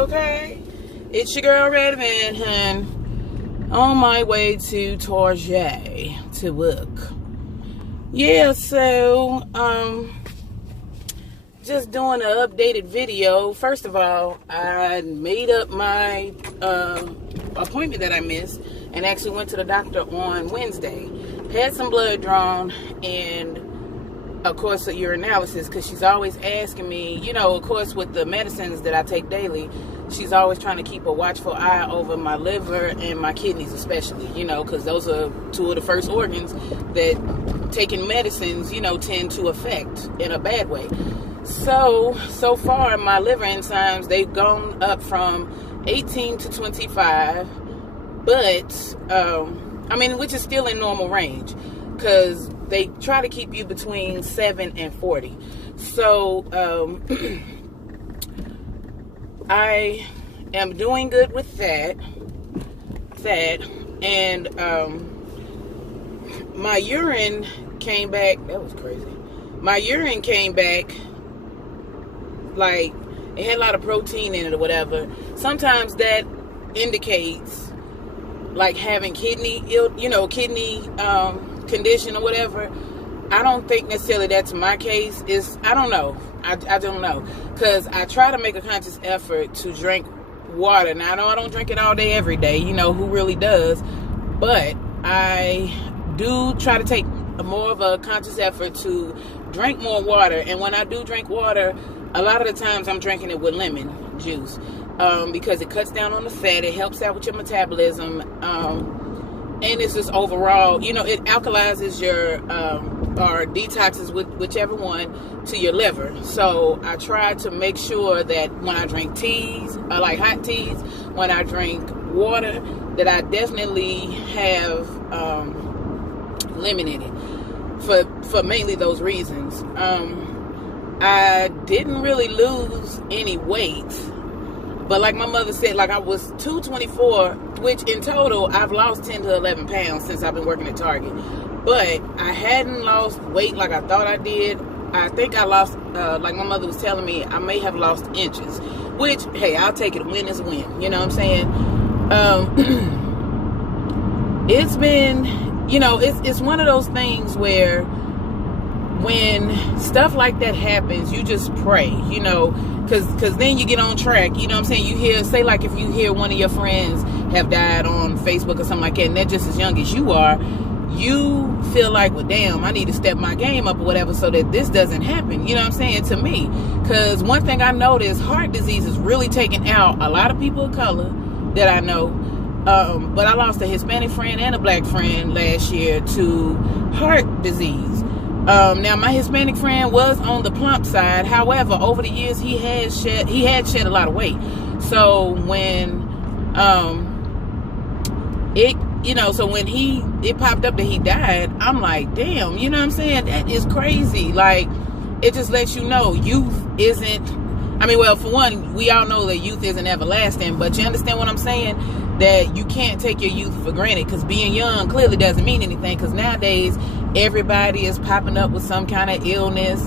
okay? It's your girl Redavyn, and on my way to Target to work. Yeah, so, just doing an updated video. First of all, I made up my appointment that I missed and actually went to the doctor on Wednesday. Had some blood drawn and, of course, a urinalysis, because she's always asking me, you know, of course, with the medicines that I take daily, she's always trying to keep a watchful eye over my liver and my kidneys especially, you know, because those are two of the first organs that taking medicines, you know, tend to affect in a bad way. So far, my liver enzymes, they've gone up from 18 to 25, but, I mean, which is still in normal range, because they try to keep you between 7 and 40. So, I am doing good with that, and, my urine came back. That was crazy. My urine came back, like, it had a lot of protein in it or whatever. Sometimes that indicates, like, having kidney condition or whatever. I don't think necessarily that's my case. I don't know. I don't know. Because I try to make a conscious effort to drink water. Now, I know I don't drink it all day, every day. You know, who really does? But I do try to take more of a conscious effort to drink more water. And when I do drink water, a lot of the times I'm drinking it with lemon juice. Because it cuts down on the fat. It helps out with your metabolism. And it's just overall, you know, it alkalizes your, or detoxes, whichever one, to your liver. So I try to make sure that when I drink teas, like hot teas, when I drink water, that I definitely have lemon in it for mainly those reasons. I didn't really lose any weight. But like my mother said, like I was 224, which in total, I've lost 10 to 11 pounds since I've been working at Target. But I hadn't lost weight like I thought I did. I think I lost, like my mother was telling me, I may have lost inches. Which, hey, I'll take it. A win is a win. You know what I'm saying? It's been, you know, it's one of those things where when stuff like that happens, you just pray, you know, because then you get on track. You know what I'm saying? You hear, say like if you hear one of your friends have died on Facebook or something like that, and they're just as young as you are, you feel like, well, damn, I need to step my game up or whatever so that this doesn't happen. You know what I'm saying? To me, because one thing I noticed, heart disease is really taking out a lot of people of color that I know. But I lost a Hispanic friend and a black friend last year to heart disease. Now my Hispanic friend was on the plump side. However, over the years he had shed a lot of weight. So when when it popped up that he died, I'm like, damn, you know what I'm saying? That is crazy. Like, it just lets you know youth isn't, I mean, well, for one, we all know that youth isn't everlasting, but you understand what I'm saying? That you can't take your youth for granted, because being young clearly doesn't mean anything, because nowadays everybody is popping up with some kind of illness.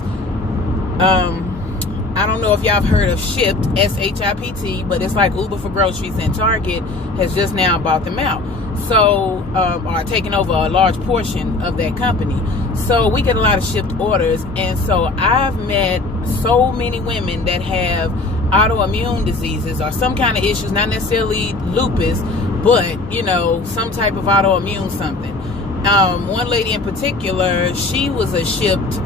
I don't know if y'all have heard of Shipt, S-H-I-P-T, but it's like Uber for groceries, and Target has just now bought them out. So, or taking over a large portion of that company. So we get a lot of Shipt orders, and so I've met so many women that have autoimmune diseases or some kind of issues, not necessarily lupus, but, you know, some type of autoimmune something. One lady in particular, she was a Shipt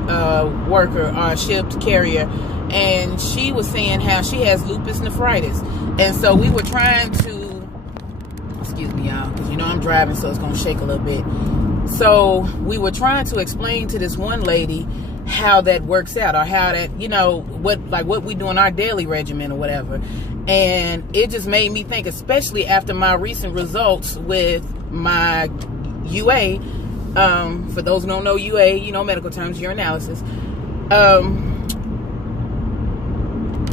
worker or a Shipt carrier, and she was saying how she has lupus nephritis. And so we were trying to, excuse me y'all, because you know I'm driving, so it's going to shake a little bit. So we were trying to explain to this one lady how that works out, or how that, you know, what we do in our daily regimen or whatever. And it just made me think, especially after my recent results with my UA, for those who don't know UA, you know, medical terms, urinalysis,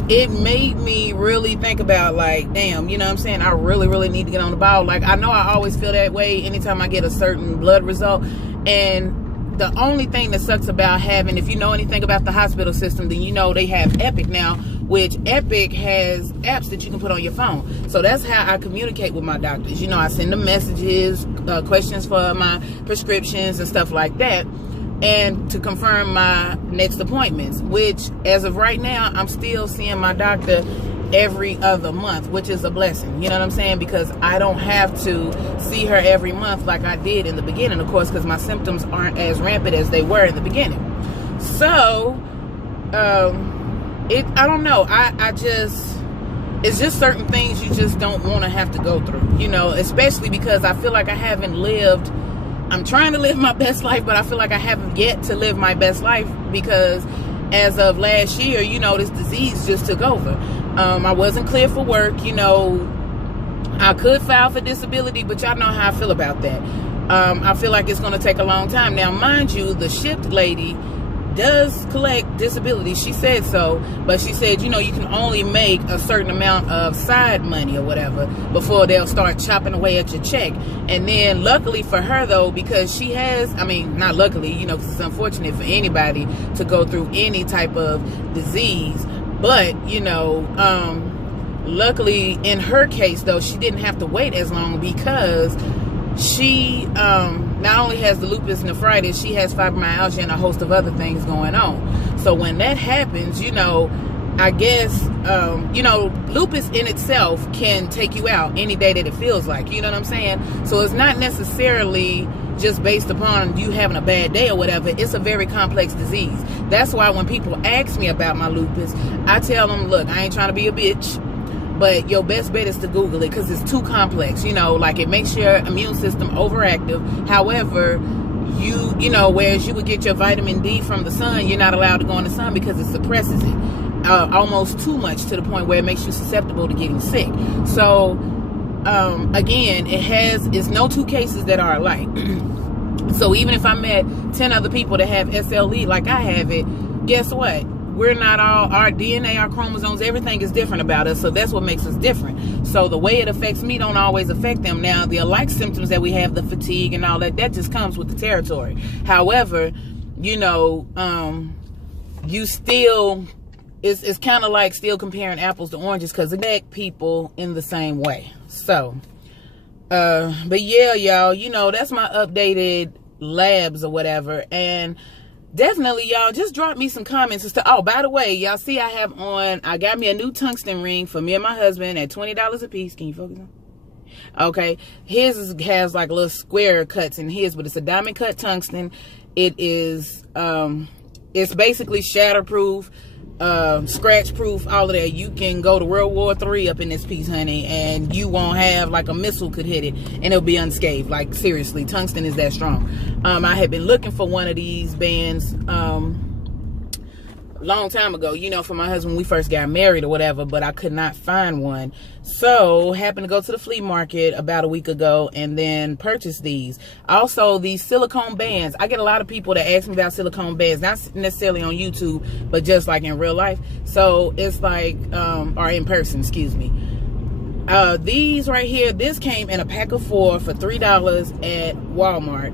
it made me really think about, like, damn, you know what I'm saying, I really, really need to get on the ball. Like, I know I always feel that way anytime I get a certain blood result, and the only thing that sucks about having, if you know anything about the hospital system, then you know they have Epic now, which Epic has apps that you can put on your phone. So that's how I communicate with my doctors. You know, I send them messages, questions for my prescriptions and stuff like that, and to confirm my next appointments, which as of right now, I'm still seeing my doctor every other month, which is a blessing. You know what I'm saying? Because I don't have to see her every month like I did in the beginning, of course, because my symptoms aren't as rampant as they were in the beginning. So I don't know, I just, it's just certain things you just don't want to have to go through, you know, especially because I feel like I haven't lived, I'm trying to live my best life, but I feel like I haven't yet to live my best life, because as of last year, you know, this disease just took over. I wasn't clear for work, you know. I could file for disability, but y'all know how I feel about that. I feel like it's going to take a long time. Now, mind you, the shift lady does collect disability. She said so, but she said, you know, you can only make a certain amount of side money or whatever before they'll start chopping away at your check. And then luckily for her, though, because she has, I mean, not luckily, you know, because it's unfortunate for anybody to go through any type of disease. But, you know, luckily in her case, though, she didn't have to wait as long, because she not only has the lupus nephritis, she has fibromyalgia and a host of other things going on. So when that happens, you know, I guess, you know, lupus in itself can take you out any day that it feels like, you know what I'm saying? So it's not necessarily just based upon you having a bad day or whatever. It's a very complex disease. That's why when people ask me about my lupus, I tell them, look, I ain't trying to be a bitch, but your best bet is to Google it, because it's too complex. You know, like, it makes your immune system overactive. However, you know, whereas you would get your vitamin D from the sun, you're not allowed to go in the sun because it suppresses it almost too much, to the point where it makes you susceptible to getting sick. So again, it's no two cases that are alike. So even if I met 10 other people that have SLE like I have it, guess what? We're not all, our DNA, our chromosomes, everything is different about us. So that's what makes us different. So the way it affects me don't always affect them. Now, the alike symptoms that we have, the fatigue and all that, that just comes with the territory. However, you know, you still, it's kind of like still comparing apples to oranges, because it affects people in the same way. So, but yeah, y'all, you know, that's my updated labs or whatever. And definitely, y'all, just drop me some comments and stuff. Oh, by the way, y'all see I have on, I got me a new tungsten ring for me and my husband at $20 a piece. Can you focus on? Okay. His has like little square cuts in his, but it's a diamond cut tungsten. It is, it's basically shatterproof, scratch proof, all of that. You can go to World War III up in this piece, honey, and you won't have, like, a missile could hit it and it'll be unscathed. Like, seriously, tungsten is that strong. I had been looking for one of these bands long time ago, you know, for my husband when we first got married or whatever, but I could not find one. So happened to go to the flea market about a week ago and then purchased these. Also, these silicone bands. I get a lot of people that ask me about silicone bands, not necessarily on YouTube, but just like in real life. So it's like, or in person, excuse me. These right here, this came in a pack of 4 for $3 at Walmart.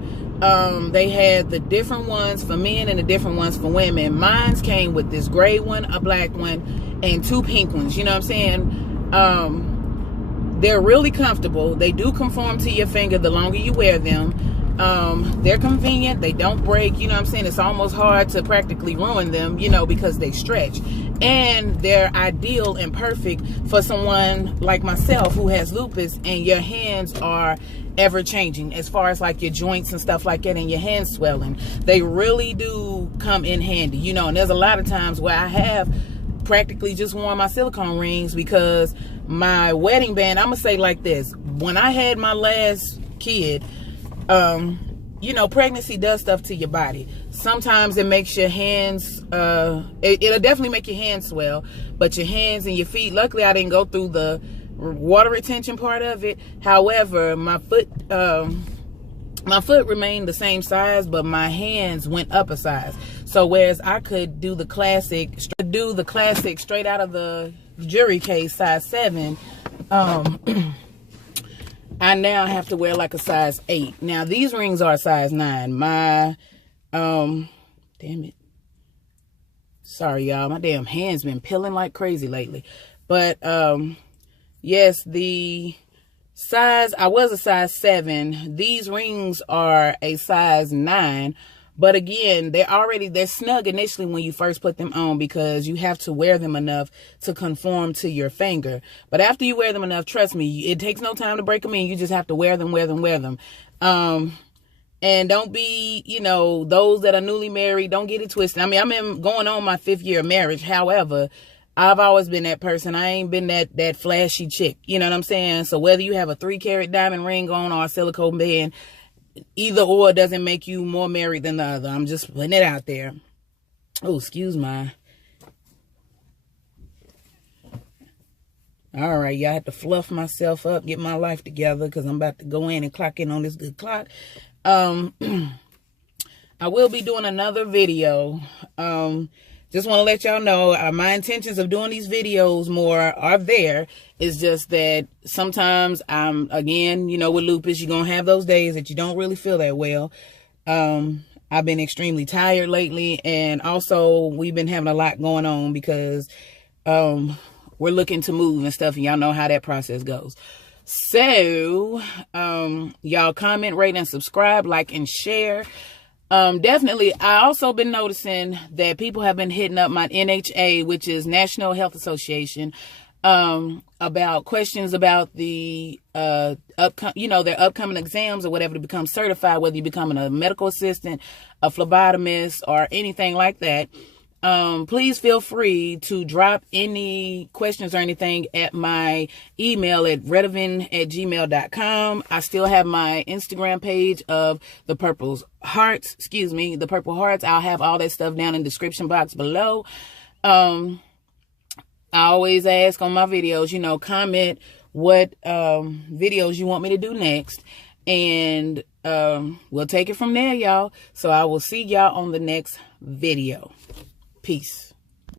They had the different ones for men and the different ones for women. Mine's came with this gray one, a black one, and 2 pink ones. You know what I'm saying? They're really comfortable. They do conform to your finger the longer you wear them. They're convenient. They don't break. You know what I'm saying? It's almost hard to practically ruin them, you know, because they stretch. And they're ideal and perfect for someone like myself who has lupus and your hands are ever changing as far as like your joints and stuff like that and your hands swelling. They really do come in handy, you know. And there's a lot of times where I have practically just worn my silicone rings because my wedding band, I'm gonna say like this, when I had my last kid, you know, pregnancy does stuff to your body. Sometimes it makes your hands, it'll definitely make your hands swell, but your hands and your feet, luckily I didn't go through the water retention part of it. However, my foot remained the same size, but my hands went up a size. So whereas I could do the classic straight out of the jewelry case, size 7, I now have to wear like a size 8. Now these rings are a size 9. My, damn it. Sorry, y'all. My damn hand's been peeling like crazy lately. But, yes, the size, I was a size 7. These rings are a size 9. But again, they're snug initially when you first put them on because you have to wear them enough to conform to your finger. But after you wear them enough, trust me, it takes no time to break them in. You just have to wear them. And don't be, those that are newly married, don't get it twisted. I mean, I'm going on my 5th year of marriage. However, I've always been that person. I ain't been that flashy chick. You know what I'm saying? So whether you have a 3-carat diamond ring on or a silicone band, either or doesn't make you more married than the other. I'm just putting it out there. Oh, excuse my. All right, y'all have to fluff myself up, get my life together, because I'm about to go in and clock in on this good clock. I will be doing another video. Just want to let y'all know my intentions of doing these videos more are there. It's just that sometimes again, with lupus, you're going to have those days that you don't really feel that well. I've been extremely tired lately. And also we've been having a lot going on because, we're looking to move and stuff. And y'all know how that process goes. So, y'all comment, rate, and subscribe, like, and share. Definitely, I also been noticing that people have been hitting up my NHA, which is National Health Association, about questions about the, their upcoming exams or whatever to become certified, whether you're becoming a medical assistant, a phlebotomist, or anything like that. Please feel free to drop any questions or anything at my email at redavyn@gmail.com. I still have my Instagram page of the Purple Hearts. I'll have all that stuff down in the description box below. I always ask on my videos, comment what videos you want me to do next. And we'll take it from there, y'all. So I will see y'all on the next video. Peace.